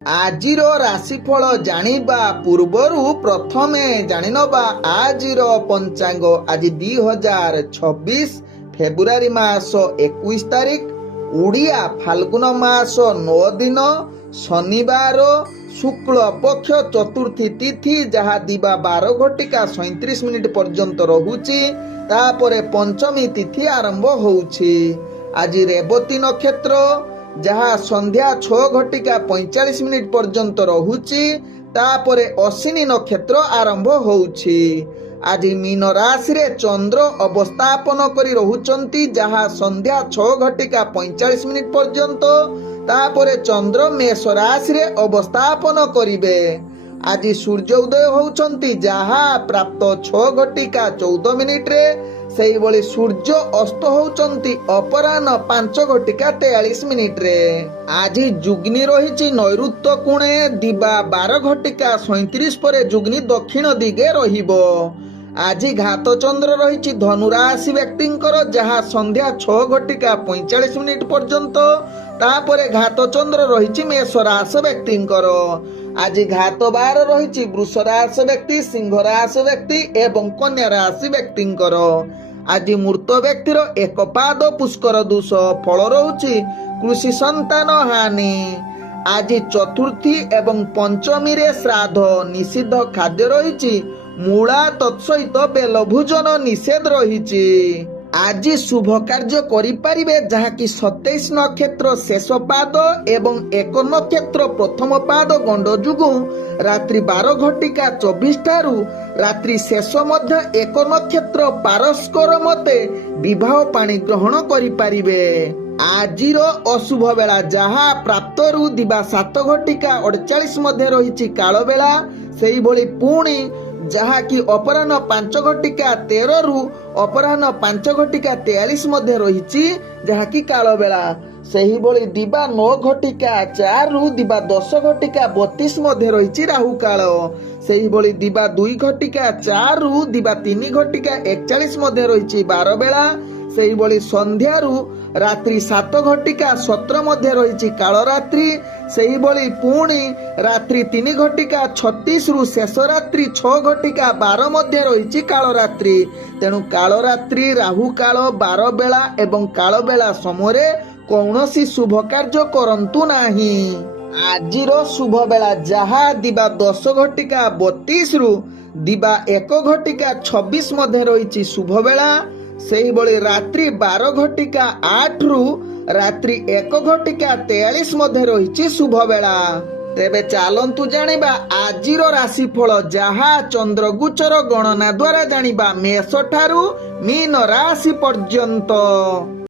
ଆଜିର ରାଶିଫଳ ଜାଣିବା ପୂର୍ବରୁ ପ୍ରଥମେ ଜାଣିନବା ଆଜିର ପଞ୍ଚାଙ୍ଗ। ଆଜି 2026 ଫେବୃଆରୀ ମାସ 21 ତାରିଖ, ଓଡ଼ିଆ ଫାଲ୍ଗୁନ ମାସ 9 ଦିନ, ଶନିବାର, ଶୁକ୍ଳ ପକ୍ଷ ଚତୁର୍ଥୀ ତିଥି, ଯାହା ଦିବା 12 ଘଟିକା 37 ମିନିଟ୍ ପର୍ଯ୍ୟନ୍ତ ରହୁଛି। ତାପରେ ପଞ୍ଚମୀ ତିଥି ଆରମ୍ଭ ହେଉଛି। ଆଜି ରେବତୀ ନକ୍ଷତ୍ର, ଯାହା ସନ୍ଧ୍ୟା 6 ଘଟିକା 45 ମିନିଟ୍ ପର୍ଯ୍ୟନ୍ତ ରହୁଛି। ତାପରେ ଅଶ୍ୱିନୀ ନକ୍ଷତ୍ର ଆରମ୍ଭ ହେଉଛି। ଆଜି ମୀନ ରାଶିରେ ଚନ୍ଦ୍ର ଅବସ୍ଥାପନ କରି ରହୁଛନ୍ତି, ଯାହା ସନ୍ଧ୍ୟା 6 ଘଟିକା 45 ମିନିଟ୍ ପର୍ଯ୍ୟନ୍ତ। ତାପରେ ଚନ୍ଦ୍ର ମେଷ ରାଶିରେ ଅବସ୍ଥାପନ କରିବେ। ଆଜି ସୂର୍ଯ୍ୟ ଉଦୟ ହେଉଛନ୍ତି, ଯାହା ପ୍ରାପ୍ତ 6 ଘଟିକା 14 ମିନିଟ୍ରେ। ସେଇଭଳି ସୂର୍ଯ୍ୟ ଅସ୍ତ ହେଉଛନ୍ତି ଅପରାହ୍ନ 5 ଘଟିକା 43 ମିନିଟ୍ରେ। ଆଜି ଯୁଗ୍ନି ରହିଛି ନୈଋତ୍ୟ କୋଣେ, ଦିବା 12 ଘଟିକା 37 ପରେ ଯୁଗ୍ନି ଦକ୍ଷିଣ ଦିଗେ ରହିବ। ଆଜି ଘାତ ଚନ୍ଦ୍ର ରହିଛି ଧନୁ ରାଶି ବ୍ୟକ୍ତିଙ୍କର, ଯାହା ସନ୍ଧ୍ୟା 6 ଘଟିକା 45 ମିନିଟ୍ ପର୍ଯ୍ୟନ୍ତ। ତାପରେ ଘାତ ଚନ୍ଦ୍ର ରହିଛି ମେଷ ରାଶି ବ୍ୟକ୍ତିଙ୍କର। ଆଜି ଘାତ ବାର ରହିଛି ବୃଷ ରାଶି ବ୍ୟକ୍ତି, ସିଂହ ରାଶି ବ୍ୟକ୍ତି ଏବଂ କନ୍ୟା ରାଶି ବ୍ୟକ୍ତିଙ୍କର। ଆଜି ମୃତ ବ୍ୟକ୍ତିର 1 ପାଦ ପୁଷ୍କର ଦୋଷ। ଫଳ ରହୁଛି କୃଷି ସନ୍ତାନ ହାନି। ଆଜି ଚତୁର୍ଥୀ ଏବଂ ପଞ୍ଚମୀରେ ଶ୍ରାଦ୍ଧ। ନିଷିଦ୍ଧ ଖାଦ୍ୟ ରହିଛି ମୂଳା ତତ୍ସହିତ ବେଲ ଭୋଜନ ନିଷେଧ ରହିଛି। ଆଜି ଶୁଭ କାର୍ଯ୍ୟ କରିପାରିବେ, ଯାହାକି 27 ନକ୍ଷତ୍ର ଶେଷ ପାଦ ଏବଂ 1 ନକ୍ଷତ୍ର ପ୍ରଥମ ପାଦ ଗଣ୍ଡ ଯୋଗୁଁ ରାତ୍ରି 12 ଘଟିକା 24 ଠାରୁ ରାତ୍ରି ଶେଷ ମଧ୍ୟ 1 ନକ୍ଷତ୍ର ପାରସ୍କର ମତେ ବିବାହ ପାଣି ଗ୍ରହଣ କରିପାରିବେ। ଆଜିର ଅଶୁଭ ବେଳା, ଯାହା ପ୍ରାପ୍ତରୁ ଦିବା 7 ଘଟିକା 48 ମଧ୍ୟ ରହିଛି କାଳ ବେଳା। ସେଇଭଳି ପୁଣି ଯାହାକି ଅପରାହ୍ନ 5 ଘଟିକା 13ରୁ ଅପରାହ୍ନ 5 ଘଟିକା 43 ମଧ୍ୟ ରହିଛି, ଯାହାକି କାଳ ବେଳା। ସେହିଭଳି ଦିବା 9 ଘଟିକା 4ରୁ ଦିବା 10 ଘଟିକା 32 ମଧ୍ୟ ରହିଛି ରାହୁ କାଳ। ସେହିଭଳି ଦିବା 2 ଘଟିକା 4ରୁ ଦିବା 3 ଘଟିକା 41 ମଧ୍ୟ ରହିଛି ବାର ବେଳା। ସେହିଭଳି ସନ୍ଧ୍ୟାରୁ ରାତ୍ରି 7 ଘଟିକା 17 ମଧ୍ୟ ରହିଛି କାଳରାତ୍ରି। ସେହିଭଳି ପୁଣି ରାତ୍ରି 3 ଘଟିକା 36ରୁ ଶେଷ ରାତ୍ରି 6 ଘଟିକା 12 ମଧ୍ୟ ରହିଛି କାଳରାତ୍ରି। ତେଣୁ କାଳରାତ୍ରି, ରାହୁ କାଳ, ବାର ବେଳା ଏବଂ କାଳ ବେଳା ସମୟରେ କୌଣସି ଶୁଭ କାର୍ଯ୍ୟ କରନ୍ତୁ ନାହିଁ। ଆଜିର ଶୁଭ ବେଳା, ଯାହା ଦିବା 10 ଘଟିକା 32ରୁ ଦିବା 1 ଘଟିକା 26 ମଧ୍ୟ ରହିଛି ଶୁଭ ବେଳା। ସେହିଭଳି ରାତ୍ରି 12 ଘଟିକା 8ରୁ ରାତ୍ରି 1 ଘଟିକା 43 ମଧ୍ୟ ରହିଛି ଶୁଭ ବେଳା। ତେବେ ଚାଲନ୍ତୁ ଜାଣିବା ଆଜିର ରାଶିଫଳ, ଯାହା ଚନ୍ଦ୍ରଗୋଚର ଗଣନା ଦ୍ୱାରା ଜାଣିବା ମେଷ ଠାରୁ ମୀନ ରାଶି ପର୍ଯ୍ୟନ୍ତ।